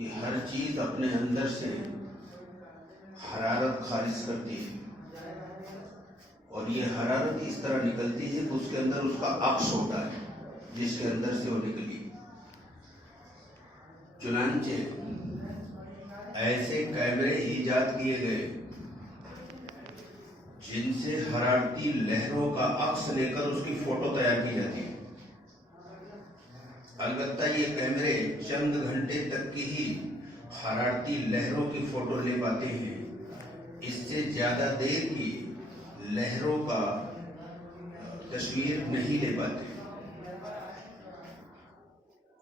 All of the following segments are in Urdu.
کہ ہر چیز اپنے اندر سے حرارت خارج کرتی ہے، اور یہ حرارت اس طرح نکلتی ہے کہ اس کے اندر اس کا عکس ہوتا ہے جس کے اندر سے وہ نکلی۔ چنانچہ ایسے کیمرے ایجاد کیے گئے جن سے حرارتی لہروں کا عکس لے کر اس کی فوٹو تیار کی جاتی ہے۔ البتہ یہ کیمرے چند گھنٹے تک کی ہی حرارتی لہروں کی فوٹو لے پاتے ہیں، اس سے زیادہ دیر کی لہروں کا تصویر نہیں لے پاتے۔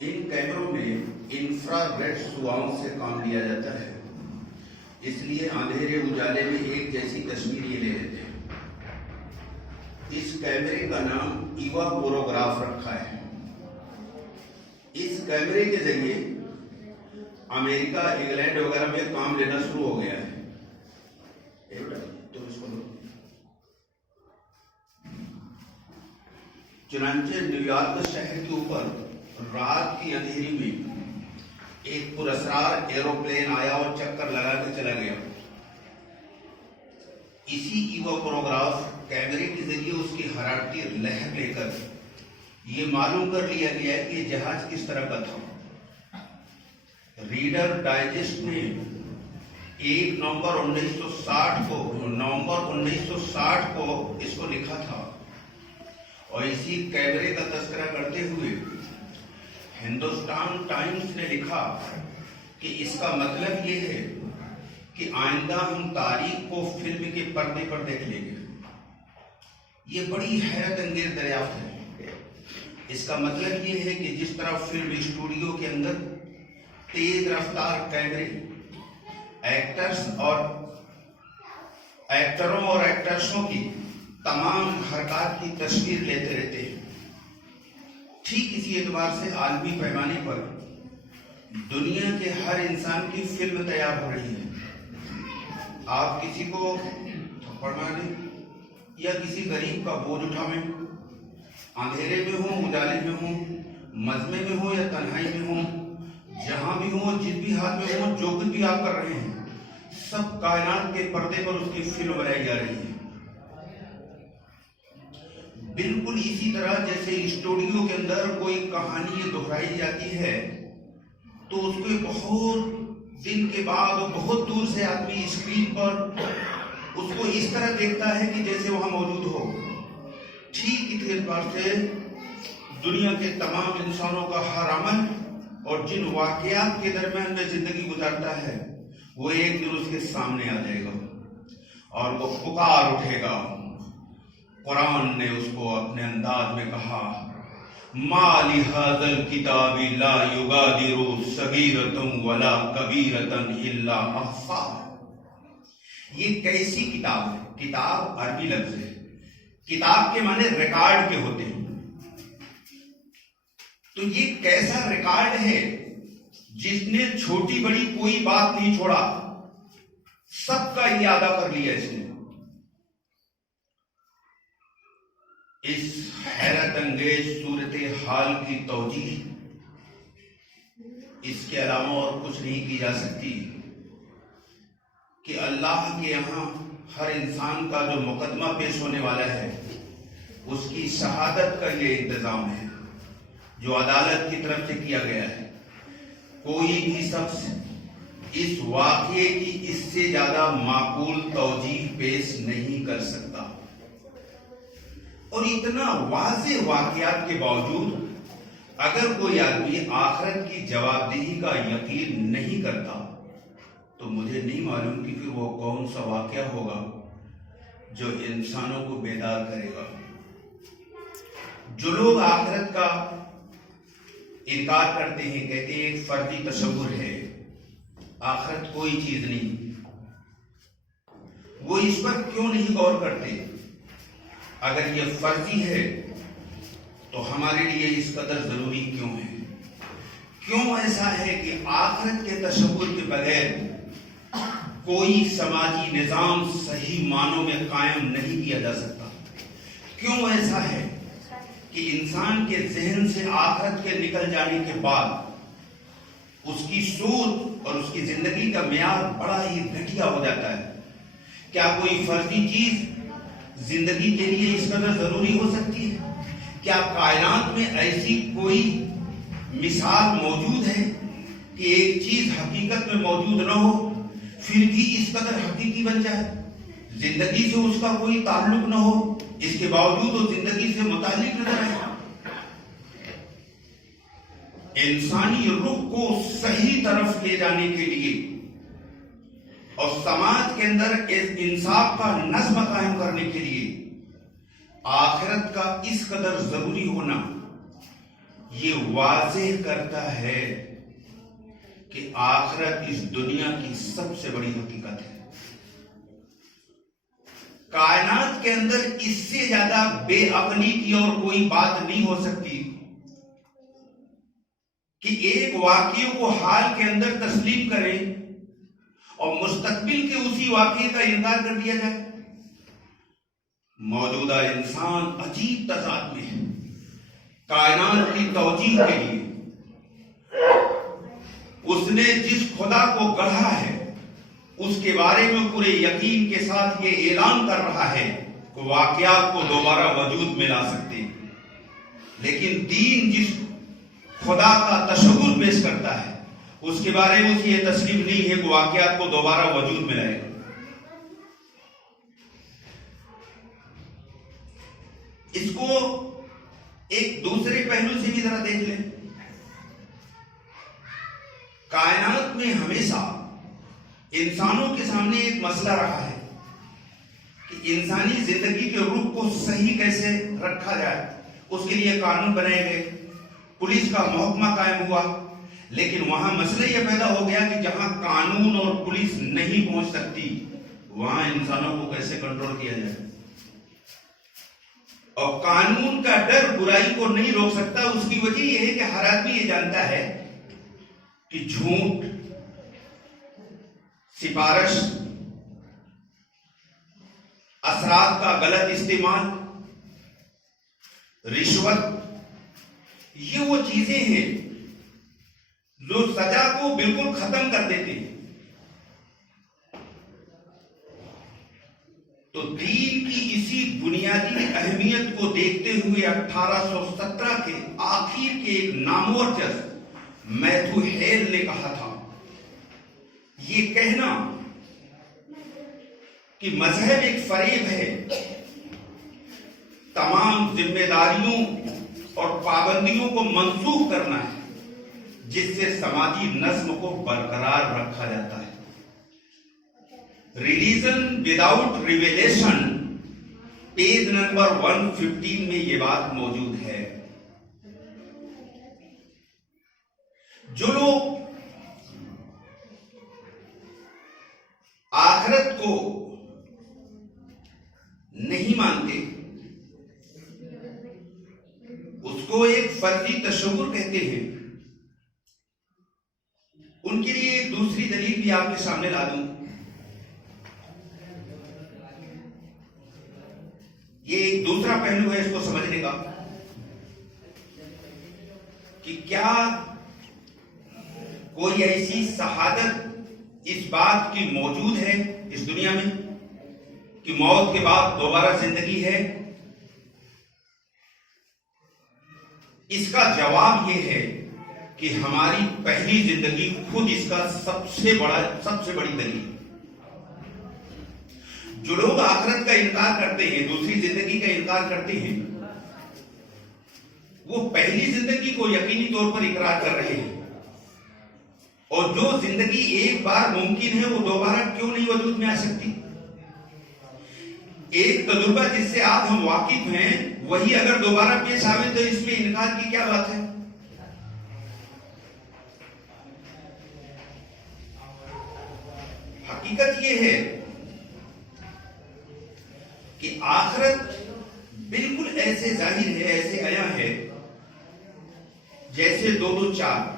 ان کیمروں میں انفرا ریڈ شعاعوں سے کام لیا جاتا ہے، اس لیے اندھیرے اجالے میں ایک جیسی تصویر یہ لے لیتے ہیں۔ اس کیمرے کا نام ایوا پوروگراف رکھا ہے۔ اس کیمرے کے ذریعے امریکہ، انگلینڈ وغیرہ میں کام لینا شروع ہو گیا ہے۔ چنانچہ نیو یارک شہر کے اوپر رات کی اندھیری میں ایک پراسرار ایروپلین آیا اور چکر لگا کے چلا گیا۔ اسی ایوا پوروگراف کیمرے کے ذریعے اس کی حرارتی لہر لے کر یہ معلوم کر لیا گیا ہے کہ یہ جہاز کس طرح کا تھا۔ ریڈر ڈائجسٹ نے 1 نومبر 1960 کو اس کو لکھا تھا، اور اسی کیمرے کا تذکرہ کرتے ہوئے ہندوستان ٹائمز نے لکھا کہ اس کا مطلب یہ ہے کہ آئندہ ہم تاریخ کو فلم کے پردے پر دیکھ لیں گے۔ یہ بڑی حیرت انگیز دریافت ہے۔ اس کا مطلب یہ ہے کہ جس طرح فلم اسٹوڈیو کے اندر تیز رفتار کیمرے ایکٹروں اور ایکٹرسوں کی تمام حرکات کی تصویر لیتے رہتے ہیں، ٹھیک اسی اعتبار سے عالمی پیمانے پر دنیا کے ہر انسان کی فلم تیار ہو رہی ہے۔ آپ کسی کو تھپڑ ماریں یا کسی غریب کا بوجھ اٹھاویں، اندھیرے میں ہوں، اجالے میں ہوں، مزمے میں ہوں یا تنہائی میں ہوں، جہاں بھی ہوں، جس بھی حال میں ہوں، جو کچھ بھی آپ کر رہے ہیں، سب کائنات کے پردے پر اس کی فلم بنائی جا رہی ہے۔ بالکل اسی طرح جیسے اسٹوڈیو کے اندر کوئی کہانی دہرائی جاتی ہے تو اس کو بہت دن کے بعد بہت دور سے آدمی اسکرین پر اس کو اس طرح دیکھتا ہے کہ جیسے وہاں موجود ہو، ٹھیک اس اعتبار سے دنیا کے تمام انسانوں کا ہر عمل اور جن واقعات کے درمیان میں زندگی گزارتا ہے وہ ایک دن اس کے سامنے آ جائے گا اور وہ پکار اٹھے گا۔ قرآن نے اس کو اپنے انداز میں کہا، مَا لِهَذَا الْكِتَابِ لَا يُغَادِرُ صَغِيرَةً وَلَا كَبِيرَةً إِلَّا أَحْصَاهَا۔ یہ کیسی کتاب ہے؟ کتاب عربی لفظ ہے، کتاب کے معنی ریکارڈ کے ہوتے ہیں، تو یہ کیسا ریکارڈ ہے جس نے چھوٹی بڑی کوئی بات نہیں چھوڑا، سب کا احاطہ کر لیا اس نے۔ اس حیرت انگیز صورتحال کی توجیہ اس کے علاوہ اور کچھ نہیں کی جا سکتی کہ اللہ کے یہاں ہر انسان کا جو مقدمہ پیش ہونے والا ہے اس کی شہادت کا یہ انتظام ہے جو عدالت کی طرف سے کیا گیا ہے۔ کوئی بھی شخص اس واقعے کی اس سے زیادہ معقول توجیہ پیش نہیں کر سکتا، اور اتنا واضح واقعات کے باوجود اگر کوئی آدمی آخرت کی جواب دہی کا یقین نہیں کرتا تو مجھے نہیں معلوم کہ پھر وہ کون سا واقعہ ہوگا جو انسانوں کو بیدار کرے گا۔ جو لوگ آخرت کا انکار کرتے ہیں، کہتے ہیں ایک فردی تصور ہے، آخرت کوئی چیز نہیں، وہ اس پر کیوں نہیں غور کرتے؟ اگر یہ فرضی ہے تو ہمارے لیے اس قدر ضروری کیوں ہے؟ کیوں ایسا ہے کہ آخرت کے تصور کے بغیر کوئی سماجی نظام صحیح معنوں میں قائم نہیں کیا جا سکتا؟ کیوں ایسا ہے کہ انسان کے ذہن سے آخرت کے نکل جانے کے بعد اس کی سوچ اور اس کی زندگی کا معیار بڑا ہی گھٹیا ہو جاتا ہے۔ کیا کوئی فرضی چیز زندگی کے لیے اس قدر ضروری ہو سکتی ہے؟ کیا کائنات میں ایسی کوئی مثال موجود ہے کہ ایک چیز حقیقت میں موجود نہ ہو پھر بھی اس قدر حقیقی بن جائے؟ زندگی سے اس کا کوئی تعلق نہ ہو، اس کے باوجود وہ زندگی سے متعلق نظر آئے۔ انسانی روح کو صحیح طرف لے جانے کے لیے اور سماج کے اندر انصاف کا نظم قائم کرنے کے لیے آخرت کا اس قدر ضروری ہونا یہ واضح کرتا ہے کہ آخرت اس دنیا کی سب سے بڑی حقیقت ہے۔ کائنات کے اندر اس سے زیادہ بے عقلی کی اور کوئی بات نہیں ہو سکتی کہ ایک واقعے کو حال کے اندر تسلیم کریں اور مستقبل کے اسی واقعے کا انکار کر دیا جائے۔ موجودہ انسان عجیب تضاد میں ہے۔ کائنات کی توجیہ کے لیے اس نے جس خدا کو گڑھا ہے اس کے بارے میں پورے یقین کے ساتھ یہ اعلان کر رہا ہے کہ واقعات کو دوبارہ وجود میں لا سکتے ہیں، لیکن دین جس خدا کا تصور پیش کرتا ہے اس کے بارے میں اسے یہ تسلیم نہیں ہے کہ واقعات کو دوبارہ وجود میں لائے گا۔ اس کو ایک دوسرے پہلو سے بھی ذرا دیکھ لیں۔ کائنات میں ہمیشہ انسانوں کے سامنے ایک مسئلہ رہا ہے کہ انسانی زندگی کے روح کو صحیح کیسے رکھا جائے۔ اس کے لیے قانون بنائے گئے، پولیس کا محکمہ قائم ہوا، لیکن وہاں مسئلہ یہ پیدا ہو گیا کہ جہاں قانون اور پولیس نہیں پہنچ سکتی وہاں انسانوں کو کیسے کنٹرول کیا جائے۔ اور قانون کا ڈر برائی کو نہیں روک سکتا۔ اس کی وجہ یہ ہے کہ ہر آدمی یہ جانتا ہے کہ جھوٹ، سفارش، اثرات کا غلط استعمال، رشوت، یہ وہ چیزیں ہیں جو سزا کو بالکل ختم کر دیتے ہیں۔ تو دین کی اسی بنیادی اہمیت کو دیکھتے ہوئے 1817 کے آخر کے ایک نامور جج میتھو ہیل نے کہا تھا، یہ کہنا کہ مذہب ایک فریب ہے، تمام ذمہ داریوں اور پابندیوں کو منسوخ کرنا ہے جس سے سماجی نظم کو برقرار رکھا جاتا ہے۔ Religion without revelation, page number 115 میں یہ بات موجود ہے۔ جو لوگ آخرت کو نہیں مانتے اس کو ایک فرضی تصور کہتے ہیں۔ ان کے لیے ایک دوسری دلیل بھی آپ کے سامنے لا دوں۔ یہ ایک دوسرا پہلو ہے اس کو سمجھنے کا کہ کیا کوئی ایسی شہادت اس بات کی موجود ہے اس دنیا میں کہ موت کے بعد دوبارہ زندگی ہے؟ اس کا جواب یہ ہے کہ ہماری پہلی زندگی خود اس کا سب سے بڑی دلیل۔ جو لوگ آخرت کا انکار کرتے ہیں، دوسری زندگی کا انکار کرتے ہیں، وہ پہلی زندگی کو یقینی طور پر اقرار کر رہے ہیں، اور جو زندگی ایک بار ممکن ہے وہ دوبارہ کیوں نہیں وجود میں آ سکتی؟ ایک تجربہ جس سے آج ہم واقف ہیں وہی اگر دوبارہ پیش آوے تو اس میں انکار کی کیا بات ہے؟ حقیقت یہ ہے کہ آخرت بالکل ایسے ظاہر ہے، ایسے عیاں ہے جیسے 2-2-4۔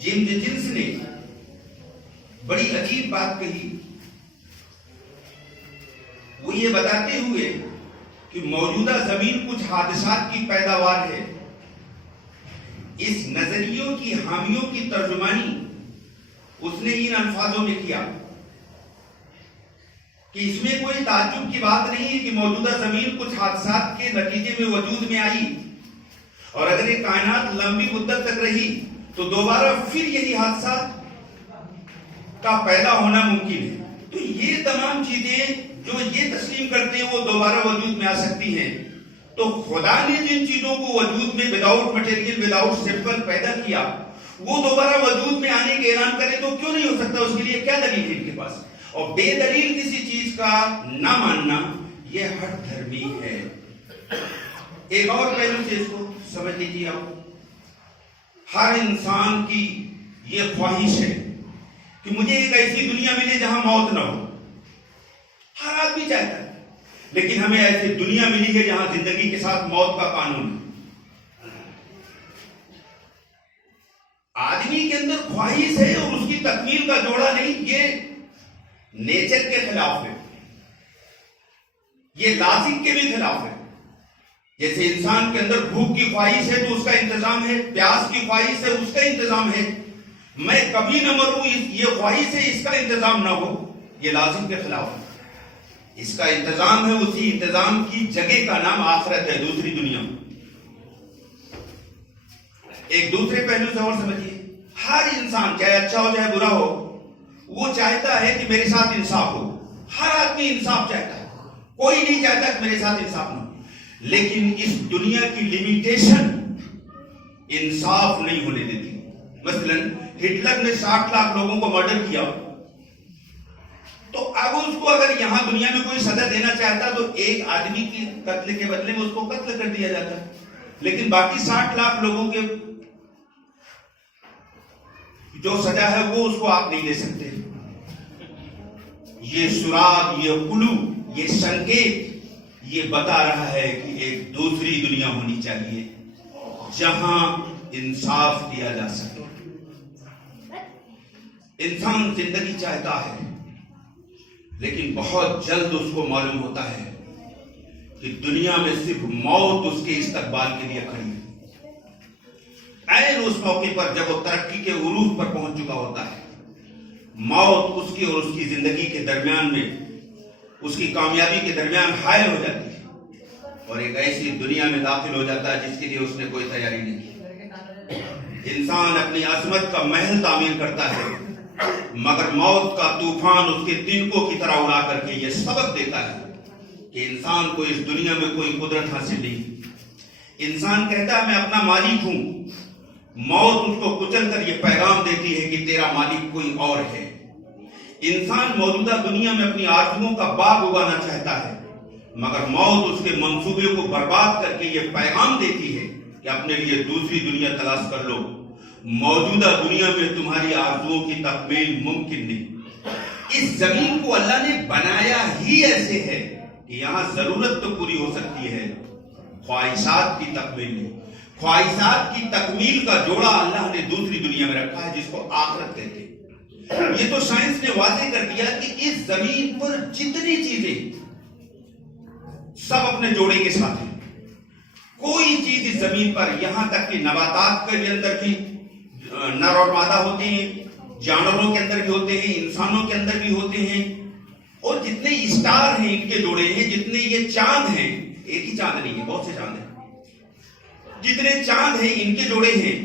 جیمز جنس نے بڑی عجیب بات کہی، وہ یہ بتاتے ہوئے کہ موجودہ زمین کچھ حادثات کی پیداوار ہے، اس نظریوں کی حامیوں کی ترجمانی اس نے ان الفاظوں میں کیا کہ اس میں کوئی تعجب کی بات نہیں ہے کہ موجودہ زمین کچھ حادثات کے نتیجے میں وجود میں آئی، اور اگر یہ کائنات لمبی مدت تک رہی تو دوبارہ پھر یہی حادثات کا پیدا ہونا ممکن ہے۔ تو یہ تمام چیزیں جو یہ تسلیم کرتے ہیں وہ دوبارہ وجود میں آ سکتی ہیں، تو خدا نے جن چیزوں کو وجود میں وداؤٹ مٹیریل وداؤٹ سمپل پیدا کیا وہ دوبارہ وجود میں آنے کے اعلان کرے تو کیوں نہیں ہو سکتا؟ اس کے لیے کیا دلیل ہے ان کے پاس؟ اور بے دلیل کسی چیز کا نہ ماننا یہ ہٹ دھرمی ہے۔ ایک اور پہلو سے اس کو سمجھ لیجیے آپ، ہر انسان کی یہ خواہش ہے کہ مجھے ایک ایسی دنیا ملے جہاں موت نہ ہو، ہر آدمی چاہتا ہے، لیکن ہمیں ایسی دنیا ملی ہے جہاں زندگی کے ساتھ موت کا قانون ہے۔ آدمی کے اندر خواہش ہے اور اس کی تکمیل کا جوڑا نہیں، یہ نیچر کے خلاف ہے، یہ لاجک کے بھی خلاف ہے۔ جیسے انسان کے اندر بھوک کی خواہش ہے تو اس کا انتظام ہے، پیاس کی خواہش ہے اس کا انتظام ہے، میں کبھی نہ مروں یہ خواہش ہے اس کا انتظام نہ ہو، یہ لازم کے خلاف ہے۔ اس کا انتظام ہے، اسی انتظام کی جگہ کا نام آخرت ہے، دوسری دنیا۔ ایک دوسرے پہلو سے اور سمجھیے، ہر انسان چاہے اچھا ہو چاہے برا ہو وہ چاہتا ہے کہ میرے ساتھ انصاف ہو، ہر آدمی انصاف چاہتا ہے، کوئی نہیں چاہتا کہ میرے ساتھ انصاف نہ ہو، لیکن اس دنیا کی لمیٹیشن انصاف نہیں ہونے دیتی۔ مثلا ہٹلر نے 60 لاکھ لوگوں کو مرڈر کیا، تو اب اس کو اگر یہاں دنیا میں کوئی سزا دینا چاہتا تو ایک آدمی کی قتل کے بدلے میں اس کو قتل کر دیا جاتا، لیکن باقی 60 لاکھ لوگوں کے جو سزا ہے وہ اس کو آپ نہیں دے سکتے۔ یہ سراغ، یہ کلو، یہ سنکیت یہ بتا رہا ہے کہ ایک دوسری دنیا ہونی چاہیے جہاں انصاف کیا جا سکے۔ انسان زندگی چاہتا ہے لیکن بہت جلد اس کو معلوم ہوتا ہے کہ دنیا میں صرف موت اس کے استقبال کے لیے کھڑی ہے۔ عین اس موقع پر جب وہ ترقی کے عروج پر پہنچ چکا ہوتا ہے، موت اس کی اور اس کی زندگی کے درمیان میں، اس کی کامیابی کے درمیان حائل ہو جاتی ہے اور ایک ایسی دنیا میں داخل ہو جاتا ہے جس کے لیے اس نے کوئی تیاری نہیں کی۔ انسان اپنی عظمت کا محل تعمیر کرتا ہے مگر موت کا طوفان اس کے تنکوں کی طرح اڑا کر کے یہ سبق دیتا ہے کہ انسان کو اس دنیا میں کوئی قدرت حاصل نہیں۔ انسان کہتا ہے میں اپنا مالک ہوں، موت اس کو کچل کر یہ پیغام دیتی ہے کہ تیرا مالک کوئی اور ہے۔ انسان موجودہ دنیا میں اپنی آرزوؤں کا باغ اگانا چاہتا ہے مگر موت اس کے منصوبے کو برباد کر کے یہ پیغام دیتی ہے کہ اپنے لیے دوسری دنیا تلاش کر لو، موجودہ دنیا میں تمہاری آرزوؤں کی تکمیل ممکن نہیں۔ اس زمین کو اللہ نے بنایا ہی ایسے ہے کہ یہاں ضرورت تو پوری ہو سکتی ہے، خواہشات کی تکمیل نہیں۔ خواہشات کی تکمیل کا جوڑا اللہ نے دوسری دنیا میں رکھا ہے جس کو آخرت کہتے ہیں۔ یہ تو سائنس نے واضح کر دیا کہ اس زمین پر جتنی چیزیں سب اپنے جوڑے کے ساتھ ہیں، کوئی چیز اس زمین پر، یہاں تک کہ نباتات کے اندر بھی نر اور مادہ ہوتے ہیں، جانوروں کے اندر بھی ہوتے ہیں، انسانوں کے اندر بھی ہوتے ہیں، اور جتنے اسٹار ہیں ان کے جوڑے ہیں، جتنے یہ چاند ہیں، ایک ہی چاند نہیں ہے، بہت سے چاند ہیں، جتنے چاند ہیں ان کے جوڑے ہیں۔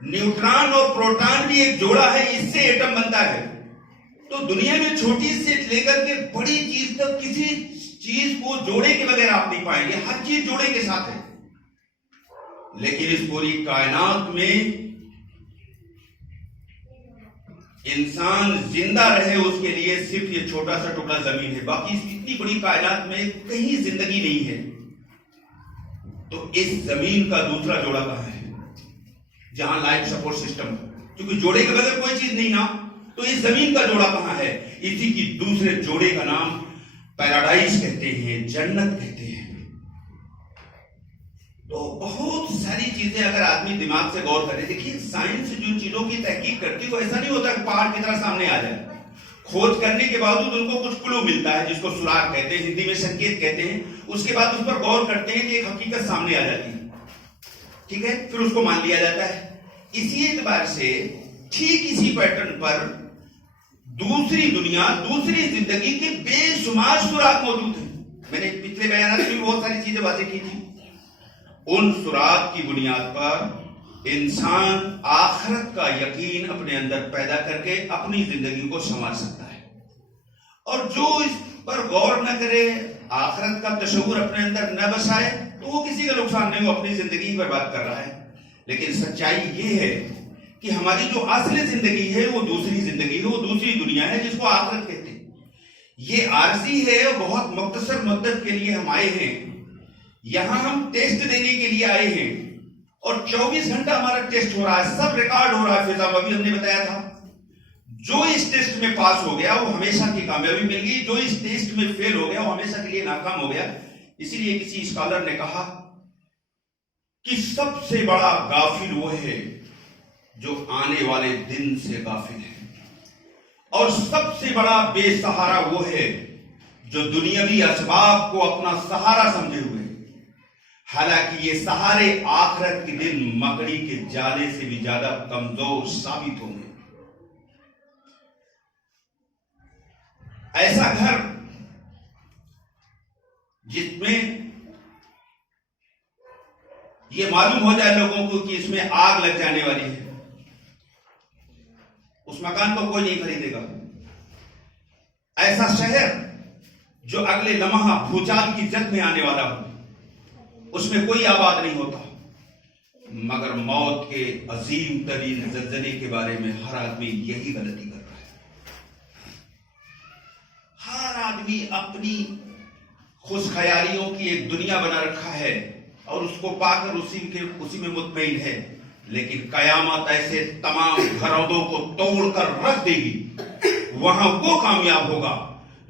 نیوٹران اور پروٹان بھی ایک جوڑا ہے، اس سے ایٹم بنتا ہے۔ تو دنیا میں چھوٹی سے لے کر کے بڑی چیز تک کسی چیز کو جوڑے کے بغیر آپ نہیں پائیں گے، ہر چیز جوڑے کے ساتھ ہے۔ لیکن اس پوری کائنات میں انسان زندہ رہے اس کے لیے صرف یہ چھوٹا سا ٹکڑا زمین ہے، باقی اس اتنی بڑی کائنات میں کہیں زندگی نہیں ہے۔ تو اس زمین کا دوسرا جوڑا کہاں ہے جہاں لائف سپورٹ سسٹم، کیونکہ جوڑے کے بغیر کوئی چیز نہیں نا، تو اس زمین کا جوڑا کہاں ہے؟ اسی کی دوسرے جوڑے کا نام پیراڈائز کہتے ہیں، جنت کہتے ہیں۔ تو بہت ساری چیزیں اگر آدمی دماغ سے غور کرے، دیکھیے سائنس جو چیزوں کی تحقیق کرتی ہے وہ ایسا نہیں ہوتا کہ پہاڑ کی طرح سامنے آ جائے، کھوج کرنے کے باوجود ان کو کچھ کلو ملتا ہے جس کو سراغ کہتے ہیں، ہندی میں سنکیت کہتے ہیں، اس کے بعد اس پر غور کرتے ہیں کہ ایک حقیقت سامنے آ جاتی ہے۔ ٹھیک ہے، پھر اس کو مان لیا جاتا ہے. اسی اعتبار سے ٹھیک اسی پیٹرن پر دوسری دنیا، دوسری زندگی کے بے شمار سراغ موجود ہیں. میں نے پچھلے بیانات میں بہت ساری چیزیں واضح کی تھی. ان سراغ کی بنیاد پر انسان آخرت کا یقین اپنے اندر پیدا کر کے اپنی زندگی کو سنوار سکتا ہے. اور جو اس پر غور نہ کرے، آخرت کا تصور اپنے اندر نہ بسائے، تو وہ کسی کا نقصان نہیں، وہ اپنی زندگی پر بات کر رہا ہے. لیکن سچائی یہ ہے کہ ہماری جو اصل زندگی ہے وہ دوسری زندگی ہے، وہ دوسری دنیا ہے جس کو آخرت کہتے ہیں. یہ عارضی ہے، بہت مختصر مدت کے لیے ہم آئے ہیں. یہاں ہم ٹیسٹ دینے کے لیے آئے ہیں اور 24 گھنٹہ ہمارا ٹیسٹ ہو رہا ہے، سب ریکارڈ ہو رہا ہے. فضا میں بھی ہم نے بتایا تھا، جو اس ٹیسٹ میں پاس ہو گیا وہ ہمیشہ کی کامیابی مل گئی، جو اس ٹیسٹ میں فیل ہو گیا وہ ہمیشہ کے لیے ناکام ہو گیا. اسی لیے کسی اسکالر نے کہا کہ سب سے بڑا غافل وہ ہے جو آنے والے دن سے غافل ہے، اور سب سے بڑا بے سہارا وہ ہے جو دنیاوی اسباب کو اپنا سہارا سمجھے ہوئے، حالانکہ یہ سہارے آخرت کے دن مکڑی کے جالے سے بھی زیادہ کمزور ثابت ہوں گے. ایسا گھر جس میں یہ معلوم ہو جائے لوگوں کو کہ اس میں آگ لگ جانے والی ہے، اس مکان کو کوئی نہیں خریدے گا. ایسا شہر جو اگلے لمحہ بھوچال کی جد میں آنے والا ہو، اس میں کوئی آباد نہیں ہوتا. مگر موت کے عظیم ترین زلزلے کے بارے میں ہر آدمی یہی غلطی کر رہا ہے. ہر آدمی اپنی خوش خیالیوں کی ایک دنیا بنا رکھا ہے اور اس کو پا کر اسی میں مطمئن ہے. لیکن قیامت ایسے تمام گھرودوں کو توڑ کر رکھ دے گی. وہاں وہ کامیاب ہوگا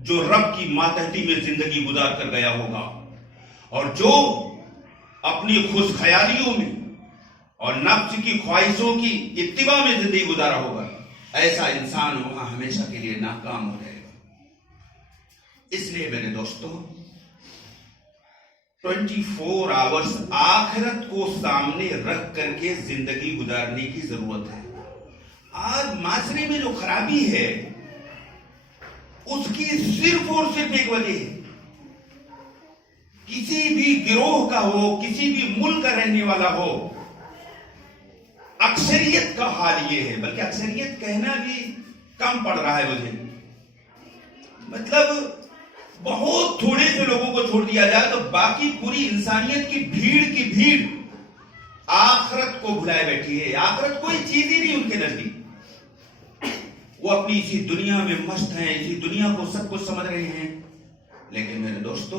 جو رب کی ماتحتی میں زندگی گزار کر گیا ہوگا، اور جو اپنی خوش خیالیوں میں اور نفس کی خواہشوں کی اتباع میں زندگی گزارا ہوگا، ایسا انسان وہاں ہمیشہ کے لیے ناکام ہو جائے گا. اس لیے میرے دوستوں، 24 آورز آخرت کو سامنے رکھ کر کے زندگی گزارنے کی ضرورت ہے. آج معاشرے میں جو خرابی ہے اس کی صرف اور صرف ایک وجہ ہے. کسی بھی گروہ کا ہو، کسی بھی ملک کا رہنے والا ہو، اکثریت کا حال یہ ہے، بلکہ اکثریت کہنا بھی کم پڑ رہا ہے مجھے، مطلب بہت تھوڑے سے لوگوں کو چھوڑ دیا جائے تو باقی پوری انسانیت کی بھیڑ آخرت کو بھلائے بیٹھی ہے. آخرت کوئی چیز ہی نہیں ان کے نزدیک. وہ اپنی اسی دنیا میں مست ہیں، اسی دنیا کو سب کچھ سمجھ رہے ہیں. لیکن میرے دوستو،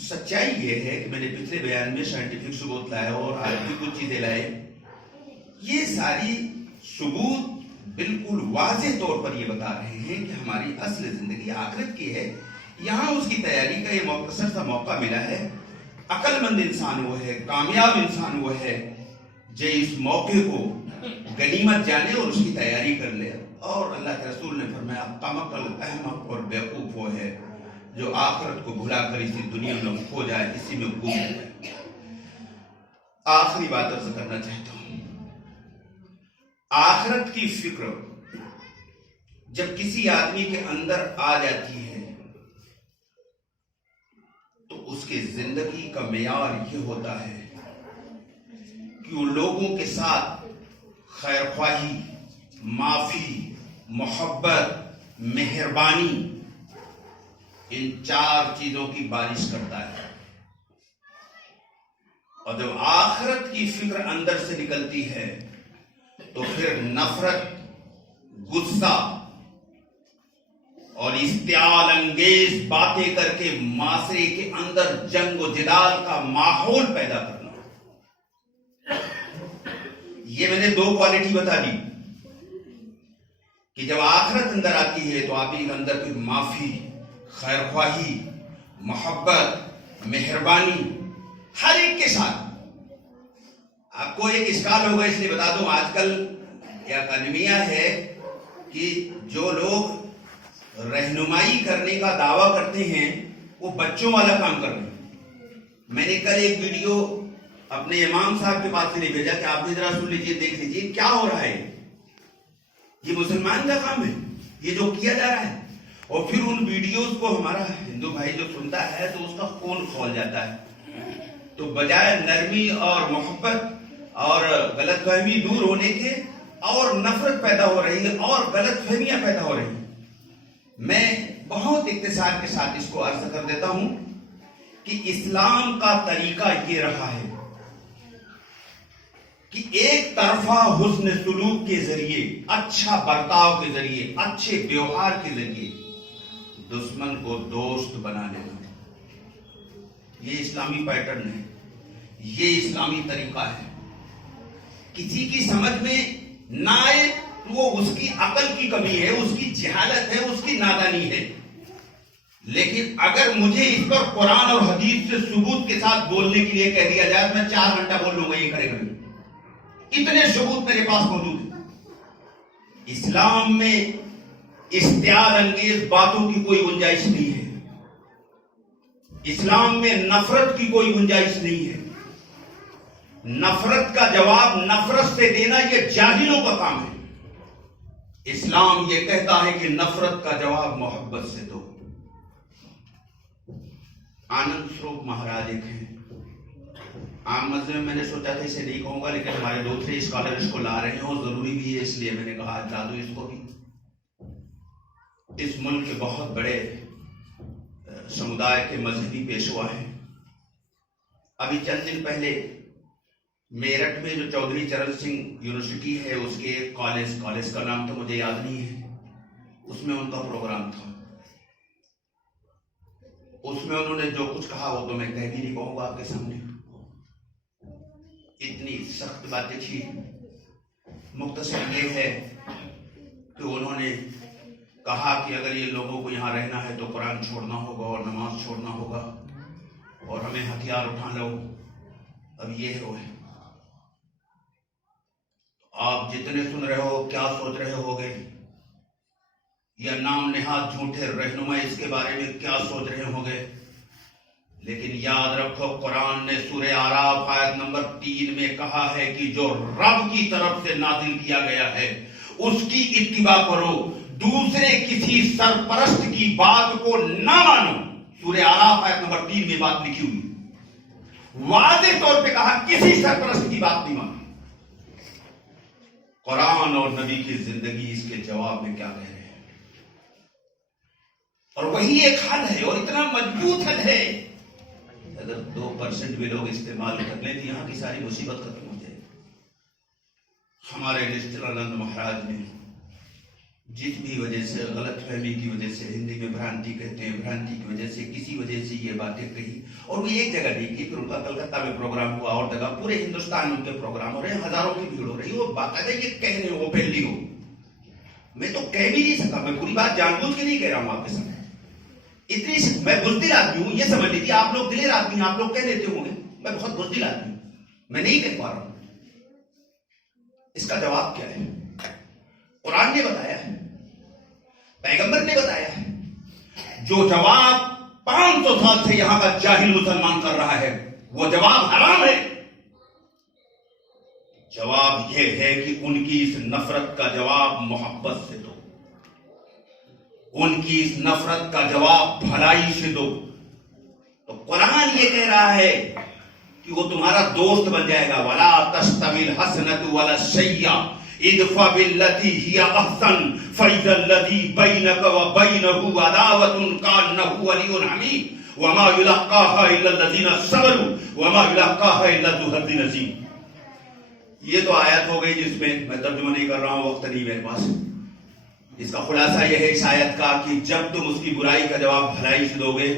سچائی یہ ہے کہ میں نے پچھلے بیان میں سائنٹیفک ثبوت لائے اور آج بھی کچھ چیزیں لائے. یہ ساری ثبوت بالکل واضح طور پر یہ بتا رہے ہیں کہ ہماری اصل زندگی آخرت کی ہے. یہاں اس کی تیاری کا یہ مختصر سا موقع ملا ہے. عقل مند انسان وہ ہے، کامیاب انسان وہ ہے جو اس موقع کو غنیمت جانے اور اس کی تیاری کر لے. اور اللہ کے رسول نے فرمایا قمقل احمق اور بیوقوف وہ ہے جو آخرت کو بھلا کر اسی دنیا میں کھو جائے، اسی میں گم جائے. آخری بات عرض کرنا چاہتا ہوں، آخرت کی فکر جب کسی آدمی کے اندر آ جاتی ہے تو اس کی زندگی کا معیار یہ ہوتا ہے کہ وہ لوگوں کے ساتھ خیر خواہی، معافی، محبت، مہربانی، ان 4 چیزوں کی بارش کرتا ہے. اور جب آخرت کی فکر اندر سے نکلتی ہے تو پھر نفرت، غصہ اور اشتعال انگیز باتیں کر کے معاشرے کے اندر جنگ و جدال کا ماحول پیدا کرنا. یہ میں نے 2 کوالٹی بتا دی کہ جب آخرت اندر آتی ہے تو آپ کے اندر کوئی معافی، خیر خواہی، محبت، مہربانی ہر ایک کے ساتھ. آپ کو ایک اشکال ہوگا اس لیے بتا دوں، آج کل یہ کنمیہ ہے کہ جو لوگ رہنمائی کرنے کا دعویٰ کرتے ہیں وہ بچوں والا کام کر رہے ہیں. میں نے کل ایک ویڈیو اپنے امام صاحب کے پاس سے نہیں بھیجا کہ آپ بھی ذرا سن لیجیے، دیکھ لیجیے کیا ہو رہا ہے، یہ مسلمان کا کام ہے یہ جو کیا جا رہا ہے. اور پھر ان ویڈیوز کو ہمارا ہندو بھائی جو سنتا ہے تو اس کا خون کھول جاتا ہے. تو بجائے نرمی اور محبت اور غلط فہمی دور ہونے کے اور نفرت پیدا ہو رہی ہے اور غلط فہمیاں پیدا ہو رہی ہیں. میں بہت اختصار کے ساتھ اس کو عرض کر دیتا ہوں کہ اسلام کا طریقہ یہ رہا ہے کہ ایک طرفہ حسن سلوک کے ذریعے، اچھا برتاؤ کے ذریعے، اچھے ویوہار کے ذریعے دشمن کو دوست بنا لینا. یہ اسلامی پیٹرن ہے، یہ اسلامی طریقہ ہے. کسی کی سمجھ میں نہ آئے وہ اس کی عقل کی کمی ہے، اس کی جہالت ہے، اس کی نادانی ہے. لیکن اگر مجھے اس پر قرآن اور حدیث سے ثبوت کے ساتھ بولنے کے لیے کہہ دیا جائے میں 4 گھنٹہ بول لوں گا، یہ کرے گا. اتنے ثبوت میرے پاس موجود ہیں. اسلام میں اشتعال انگیز باتوں کی کوئی گنجائش نہیں ہے. اسلام میں نفرت کی کوئی گنجائش نہیں ہے. نفرت کا جواب نفرت سے دینا یہ جاہلوں کا کام ہے. اسلام یہ کہتا ہے کہ نفرت کا جواب محبت سے دو. آنند سروپ مہاراج ایک ہیں، عام مجلس میں نے سوچا تھا اسے نہیں کہوں گا، لیکن ہمارے دوسرے اسکالر اس کو لا رہے ہیں اور ضروری بھی ہے، اس لیے میں نے کہا لا دو اس کو بھی. اس ملک کے بہت بڑے سمدائے کے مذہبی پیشوا ہیں. ابھی چند دن پہلے میرٹھ میں جو چودھری چرن سنگھ یونیورسٹی ہے اس کے کالج کا نام تو مجھے یاد نہیں ہے، اس میں ان کا پروگرام تھا. اس میں انہوں نے جو کچھ کہا وہ تو میں کہہ بھی نہیں کہوں گا آپ کے سامنے. اتنی سخت باتیں تھی. مختصر یہ ہے کہ انہوں نے کہا کہ اگر یہ لوگوں کو یہاں رہنا ہے تو قرآن چھوڑنا ہوگا اور نماز چھوڑنا ہوگا اور ہمیں ہتھیار اٹھا لو. اب یہ ہے آپ جتنے سن رہے ہو کیا سوچ رہے ہوگے، یا نام نہاد جھوٹے رہنما اس کے بارے میں کیا سوچ رہے ہوگے. لیکن یاد رکھو قرآن نے سورہ اعراف آیت نمبر 3 میں کہا ہے کہ جو رب کی طرف سے نازل کیا گیا ہے اس کی اتباع کرو، دوسرے کسی سرپرست کی بات کو نہ مانو. سورہ اعراف آیت نمبر 3 میں بات لکھی ہوئی، واضح طور پہ کہا کسی سرپرست کی بات نہیں مانو. قرآن اور نبی کی زندگی اس کے جواب میں کیا کہہ رہے ہیں، اور وہی ایک حل ہے اور اتنا مضبوط حل ہے. اگر 2% بھی لوگ استعمال کر لیں تو یہاں کی ساری مصیبت ختم ہو جائے. ہمارے نشچلانند مہاراج نے جس بھی وجہ سے غلط فہمی کی وجہ سے، ہندی میں بھرانتی کہتے ہیں، بھرانتی کی وجہ سے کسی وجہ سے یہ باتیں کہی، اور وہ ایک جگہ نہیں کی. پھر ان کا کلکتہ میں پروگرام ہوا اور جگہ پورے ہندوستان میں ان کے پروگرام ہو رہے ہیں، ہزاروں کی بھیڑ ہو رہی ہے. وہ باقاعدہ یہ کہنے وہ پہلی ہو، میں تو کہہ بھی نہیں سکا. میں پوری بات جان بوجھ کے نہیں کہہ رہا ہوں آپ کے سامنے. اتنی میں بزدل آدمی ہوں، یہ سمجھ لیجیے. آپ لوگ دلیر آدمی ہیں، آپ لوگ کہہ دیتے ہوں گے، میں بہت بزدل آدمی ہوں، میں نہیں کہہ پا رہا ہوں. اس کا جواب کیا ہے؟ قرآن نے بتایا ہے، پیغمبر نے بتایا ہے. جو جواب 500 سال سے یہاں کا جاہل مسلمان کر رہا ہے وہ جواب حرام ہے. جواب یہ ہے کہ ان کی اس نفرت کا جواب محبت سے دو، ان کی اس نفرت کا جواب بھلائی سے دو. تو قرآن یہ کہہ رہا ہے کہ وہ تمہارا دوست بن جائے گا. وَلَا تَسْتَوِي الْحَسَنَةُ وَلَا السَّيِّئَةُ ادفع بالتي هي احسن فاذا الذي بينك وبينه عداوة كأنه ولي حميم وما يلقاها الا الذين صبروا وما يلقاها الا ذو حظ عظيم. یہ تو آیت ہو گئی جس میں میں ترجمہ نہیں کر رہا ہوں، وقت نہیں میرے پاس. اس کا خلاصہ یہ ہے اس آیت کا کہ جب تم اس کی برائی کا جواب بھلائی سے دو گے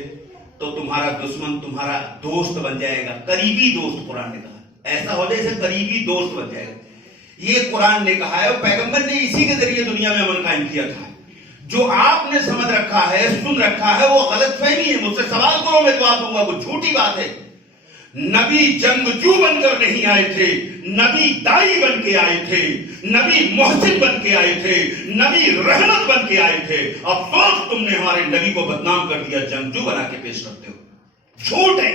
تو تمہارا دشمن تمہارا دوست بن جائے گا. قریبی دوست قرآن نے کہا، ایسا ہو جائے جیسے قریبی دوست بن جائے گا. یہ قرآن نے کہا ہے اور پیغمبر نے اسی کے ذریعے دنیا میں امن قائم کیا تھا. جو آپ نے سمجھ رکھا ہے، سن رکھا ہے، وہ غلط فہمی ہے. مجھ سے سوال کرو میں جواب دوں گا، وہ جھوٹی بات ہے. نبی جنگجو بن کر نہیں آئے تھے، نبی دائی بن کے آئے تھے، نبی محسن بن کے آئے تھے، نبی رحمت بن کے آئے تھے. افسوس تم نے ہمارے نبی کو بدنام کر دیا، جنگجو بنا کے پیش کرتے ہو. جھوٹ ہے.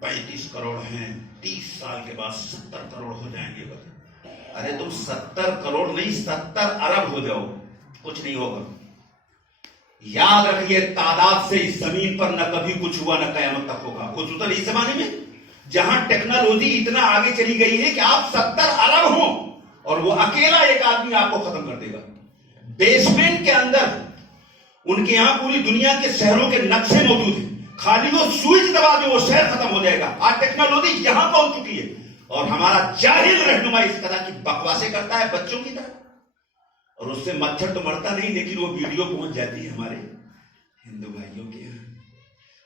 35 کروڑ ہیں، 30 سال کے بعد 70 کروڑ ہو جائیں گے بس. ارے تم 70 کروڑ نہیں 70 ارب ہو جاؤ، کچھ نہیں ہوگا. یاد رکھیے تعداد سے اس زمین پر نہ کبھی کچھ ہوا نہ قیامت تک ہوگا. خصوصاً اس زمانے میں جہاں ٹیکنالوجی اتنا آگے چلی گئی ہے کہ آپ 70 ارب ہوں اور وہ اکیلا ایک آدمی آپ کو ختم کر دے گا. بیسمنٹ کے اندر ان کے یہاں پوری دنیا کے شہروں کے نقشے موجود ہیں، خالی وہ سوئچ دبا دے وہ شہر ختم ہو جائے گا. آج ٹیکنالوجی یہاں پہنچ چکی ہے اور ہمارا جاہل رہنما اس طرح کی بکواسیں کرتا ہے بچوں کی طرح. اور اس سے مچھر تو مرتا نہیں، لیکن وہ ویڈیو پہنچ جاتی ہے ہمارے ہندو بھائیوں کے یہاں.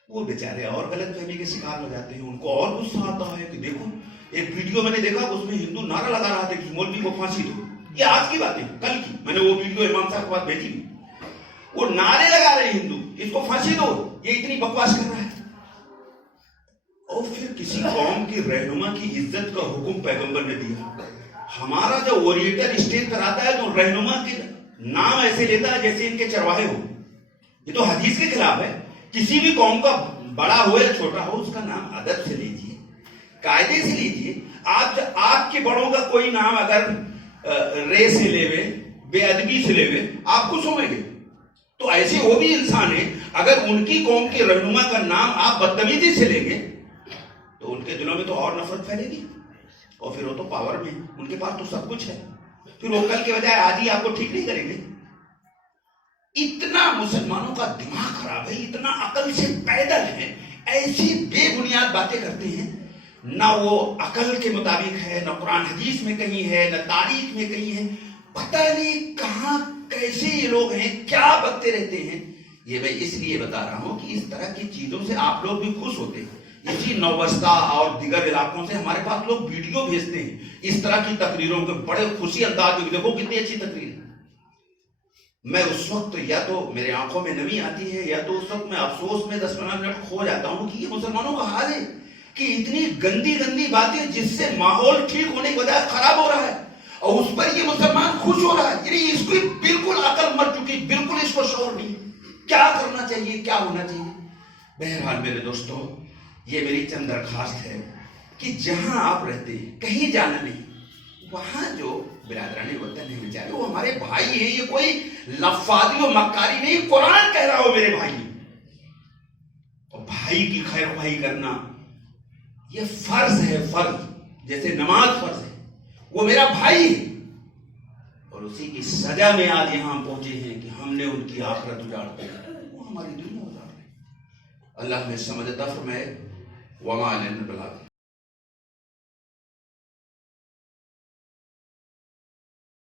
وہ بیچارے اور غلط فہمی کے شکار ہو جاتے ہیں. ان کو اور غصہ آتا ہے کہ دیکھو ایک ویڈیو میں نے دیکھا اس میں ہندو نعرہ لگا رہا تھا کہ مولوی کو پھانسی دو. یہ آج کی بات ہے، کل کی میں نے وہ ویڈیو امام صاحب کے بعد بھیجی. وہ نعرے لگا رہے ہیں ہندو، اس کو پھانسی دو، یہ اتنی بکواس کر رہا ہے. اور پھر کسی قوم کی رہنما کی عزت کا حکم پیغمبر نے دیا. ہمارا جو اوریٹر اسٹیج پر آتا ہے تو رہنما کے نام ایسے لیتا ہے جیسے ان کے چرواہے ہو. یہ تو حدیث کے خلاف ہے. کسی بھی قوم کا بڑا ہو یا چھوٹا ہو اس کا نام ادب سے لیجیے، قاعدے سے لیجیے. آپ کے بڑوں کا کوئی نام اگر رے سے لیوے، بے ادبی سے لیوے، آپ خوش ہوں گے. تو ایسے وہ بھی انسان ہیں، اگر ان کی قوم کے رہنما کا نام آپ بدتمیزی سے لیں گے تو ان کے دلوں میں تو اور نفرت پھیلے گی. اور پھر وہ تو پاور میں، ان کے پاس تو سب کچھ ہے، پھر وہ کل کے بجائے آج ہی آپ کو ٹھیک نہیں کریں گے. اتنا مسلمانوں کا دماغ خراب ہے، اتنا عقل سے پیدل ہے، ایسی بے بنیاد باتیں کرتے ہیں. نہ وہ عقل کے مطابق ہے، نہ قرآن حدیث میں کہیں ہے، نہ تاریخ میں کہیں ہے. پتہ نہیں کہاں کیسے یہ لوگ ہیں، کیا بکتے رہتے ہیں. یہ میں اس لیے بتا رہا ہوں کہ اس طرح کی چیزوں سے آپ لوگ بھی خوش ہوتے ہیں. اسی نوبستہ اور دیگر علاقوں سے ہمارے پاس لوگ ویڈیو بھیجتے ہیں اس طرح کی تقریروں کے بڑے خوشی انداز میں. دیکھو کتنی اچھی تقریر ہے. میں اس وقت یا تو میرے آنکھوں میں نمی آتی ہے یا تو اس وقت میں افسوس میں 10-15 منٹ کھو جاتا ہوں کہ یہ مسلمانوں کا حال ہے کہ اتنی گندی گندی باتیں جس سے ماحول ٹھیک ہونے کے بجائے خراب ہو رہا ہے اور اس پر یہ مسلمان خوش ہو رہا ہے. یعنی اس کو بالکل عقل مر چکی، بالکل اس کو شعور نہیں کیا کرنا چاہیے، کیا ہونا چاہیے. بہرحال میرے دوستو، یہ میری چند درخواست ہے کہ جہاں آپ رہتے ہیں کہیں جانا نہیں. وہاں جو برادران وطن ہیں بیچارے وہ ہمارے بھائی ہیں. یہ کوئی لفاظی و مکاری نہیں، قرآن کہہ رہا ہو میرے بھائی. اور بھائی کی خیر خواہی کرنا یہ فرض ہے، فرض جیسے نماز فرض ہے. وہ میرا بھائی ہے اور اسی کی سزا میں آج یہاں ہم پہنچے ہیں کہ ہم نے ان کی آخرت اجاڑ دی، وہ ہماری دنیا اجاڑ دی. اللہ ہمیں سمجھ عطا فرمائے. وما علینا البلاغ.